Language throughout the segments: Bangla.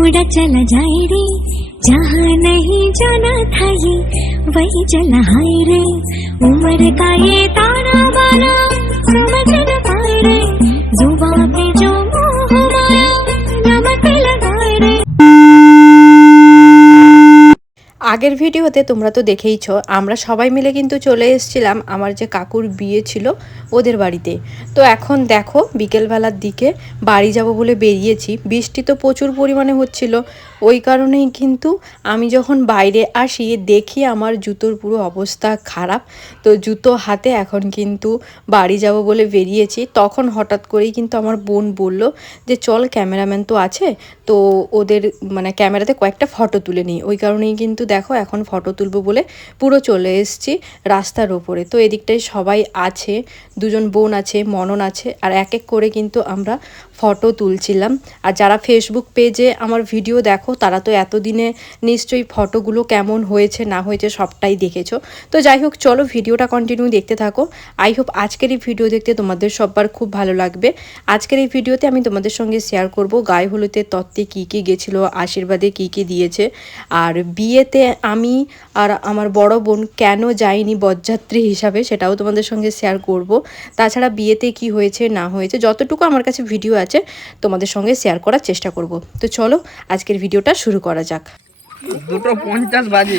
उड़ा चला जाए रे जहाँ नहीं जाना था ये वही चला हाय रे उम्र का ये ताना बाना समझ আগের ভিডিওতে তোমরা তো দেখেইছ, আমরা সবাই মিলে কিন্তু চলে এসেছিলাম আমার যে কাকুর বিয়ে ছিল ওদের বাড়িতে। তো এখন দেখো, বিকেলবেলার দিকে বাড়ি যাব বলে বেরিয়েছি। বৃষ্টি তো প্রচুর পরিমাণে হচ্ছিল। ওই কারণেই কিন্তু আমি যখন বাইরে আসি, দেখি আমার জুতোর পুরো অবস্থা খারাপ। তো জুতো হাতে এখন কিন্তু বাড়ি যাব বলে বেরিয়েছি। তখন হঠাৎ করেই কিন্তু আমার বোন বলল যে, চল ক্যামেরাম্যান তো আছে, তো ওদের মানে ক্যামেরাতে কয়েকটা ফটো তুলে নিই। ওই কারণেই কিন্তু দেখো এখন ফটো তুলবো বলে পুরো চলে এসেছি রাস্তার ওপরে। তো এদিকটায় সবাই আছে, দুজন বোন আছে, মনন আছে, আর এক এক করে কিন্তু আমরা ফটো তুলছিলাম। আর যারা ফেসবুক পেজে আমার ভিডিও দেখো, তারা তো এতদিনে নিশ্চয়ই ফটোগুলো কেমন হয়েছে, না হয়েছে সবটাই দেখেছ। তো যাই হোক, চলো ভিডিওটা কন্টিনিউ দেখতে থাকো। আই হোপ আজকের এই ভিডিও দেখতে তোমাদের সবার খুব ভালো লাগবে। আজকের এই ভিডিওতে আমি তোমাদের সঙ্গে শেয়ার করব গায়ে হলুদের তত্ত্বে কী কী গেছিল, আশীর্বাদে কী কী দিয়েছে। আর বিয়েতে আমি আর আমার বড় বোন কেন যাইনি বরযাত্রী হিসাবে সেটাও তোমাদের সঙ্গে শেয়ার করব। তাছাড়া বিয়েতে কি হয়েছে না হয়েছে যতটুকু আমার কাছে ভিডিও আছে তোমাদের সঙ্গে শেয়ার করার চেষ্টা করব। তো চলো আজকের ভিডিওটা শুরু করা যাক। দুটো পঞ্চাশ বাজে।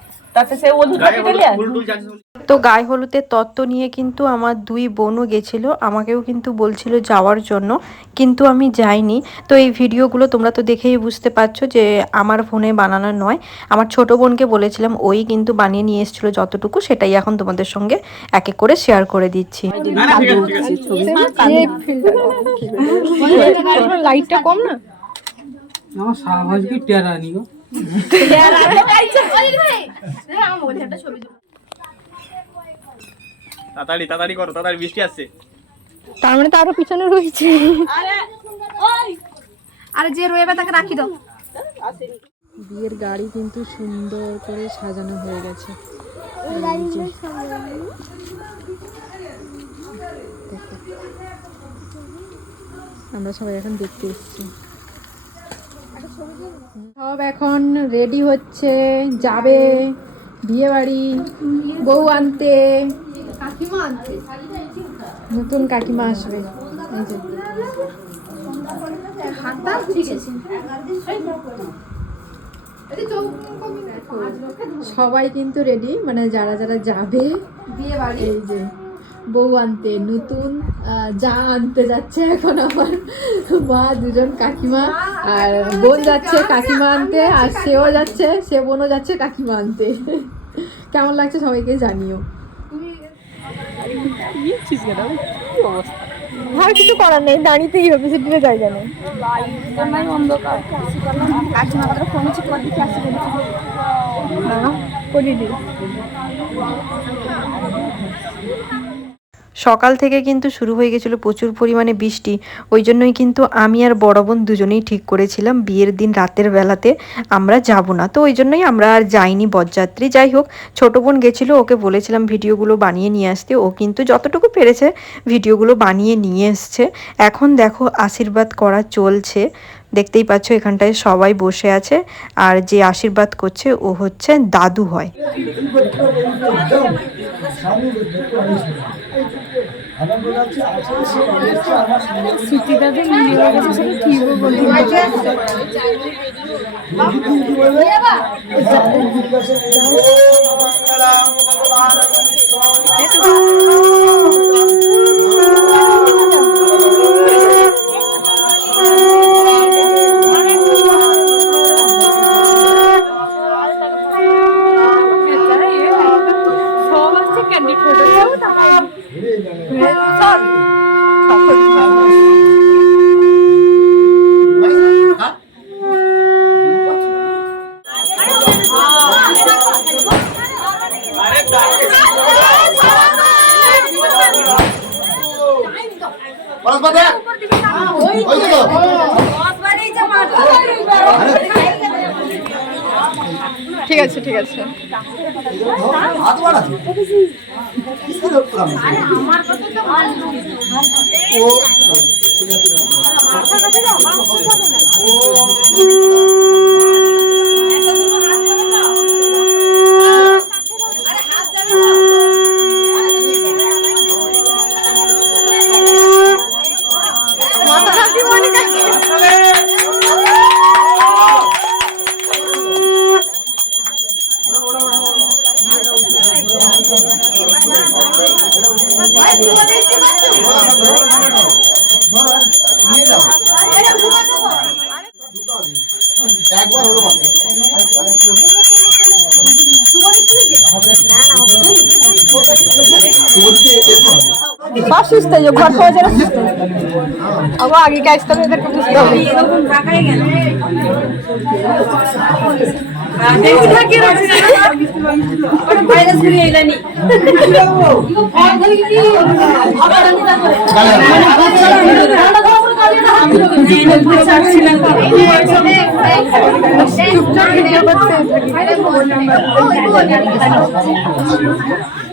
টুল যাচ্ছে তো গায়ে হলুদের তত্ত্ব নিয়ে কিন্তু আমার দুই বোনও গেছিল আমাকেও কিন্তু বলছিল যাওয়ার জন্য কিন্তু আমি যাইনি তো এই ভিডিওগুলো তোমরা তো দেখেই বুঝতে পারছ যে আমার ফোনে বানানো নয় আমার ছোট বোনকে বলেছিলাম ওই কিন্তু বানিয়ে নিয়ে এসেছিল যতটুকু সেটাই এখন তোমাদের সঙ্গে এক এক করে শেয়ার করে দিচ্ছি লাইটটা কম না আমার তাড়াতাড়ি তাড়াতাড়ি করো তাড়াতাড়ি বৃষ্টি আসছে। তার মানে তো আরও পিছনে রয়েছে। আরে যে রয়েবে তাকে রাখি দাও। বিয়ের গাড়ি কিন্তু সুন্দর করে সাজানো হয়ে গেছে। আমরা সবাই এখন দেখতে এসেছি। সব এখন রেডি হচ্ছে, যাবে বিয়ে বাড়ি বউ আনতে। নতুন কাকিমা আসবে। সবাই কিন্তু রেডি মানে যারা যারা যাবে বিয়ে বাড়ি এই যে। বউ আনতে নতুন যা আনতে যাচ্ছে এখন আমার। মা দুজন কাকিমা আর বোন যাচ্ছে কাকিমা আনতে আর সেও যাচ্ছে সে বোনও যাচ্ছে কাকিমা আনতে। কেমন লাগছে সবাইকে জানিও। আর কিছু করার নেই দাঁড়িয়েতেই হবে সেদিকে জায়গা নেই। সকাল থেকে কিন্তু শুরু হয়ে গেছিল প্রচুর পরিমাণে বৃষ্টি। ওই জন্যই কিন্তু আমি আর বড় বোন দুজনেই ঠিক করেছিলাম বিয়ের দিন রাতের বেলাতে আমরা যাব না। তো ওই জন্যই আমরা আর যাইনি বরযাত্রী যাই হোক, ছোট বোন গেছিল, ওকে বলেছিলাম ভিডিওগুলো বানিয়ে নিয়ে আসতে। ও কিন্তু যতটুকু পেরেছে ভিডিওগুলো বানিয়ে নিয়ে এসছে। এখন দেখো আশীর্বাদ করা চলছে। দেখতেই পাচ্ছ এখানটায় সবাই বসে আছে। আর যে আশীর্বাদ করছে ও হচ্ছে দাদু হয়। সুচিতাদের নিয়ে গেছে সেটা কি বলতে পারছি সব আসছে ক্যান্ডিড ফটো ঠিক আছে ঠিক আছে। একবার সব সুস্থ হয়ে যাবে, ঘর পাওয়া যাবে সুস্থ আবার আগে কাজ করবে এদেরকে বুঝতে হবে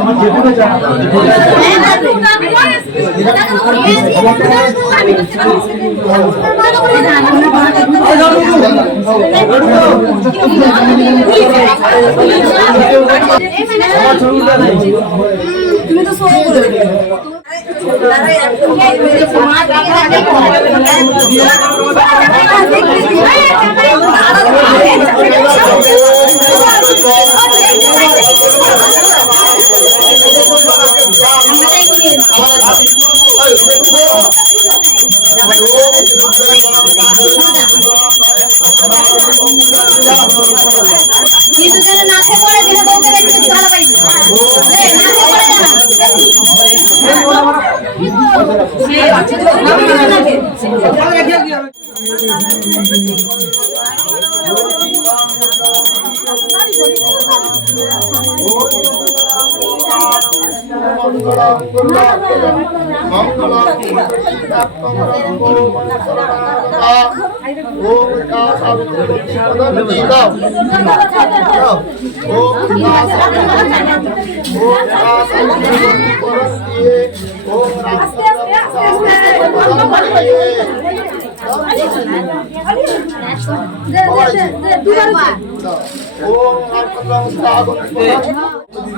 আমার যেটুকু জানা কিন্তু নাচে পড়ে যেন বউকে বেশি বেশি ভালো পাইছি নাচে পড়ে দুবার ওম আর কলম সাগর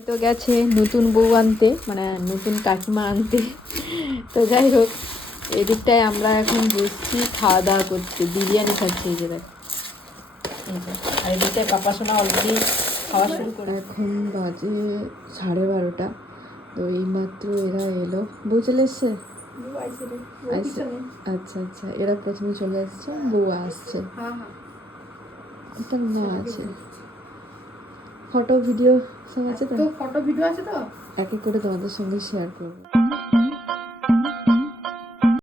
হয়তো গেছে নতুন বউ আনতে মানে নতুন কাকিমা আনতে। তো যাই হোক এদিকটায় আমরা এখন বসছি খাওয়া দাওয়া করছি বিরিয়ানি খাচ্ছি এই যে দেখ। এই যে। আর এদিকটায় পাপা সোনা অলরেডি খাওয়া শুরু করে এখন বাজে সাড়ে বারোটা তো এইমাত্র এরা এলো। বউ চলে এসছে? আচ্ছা আচ্ছা আচ্ছা এরা প্রথমে চলে আসছে বউ আসছে। এটা না আছে। ফটো ভিডিও সব আছে তো? ফটো ভিডিও আছে তো? এক এক করে তোমাদের সঙ্গে শেয়ার করব।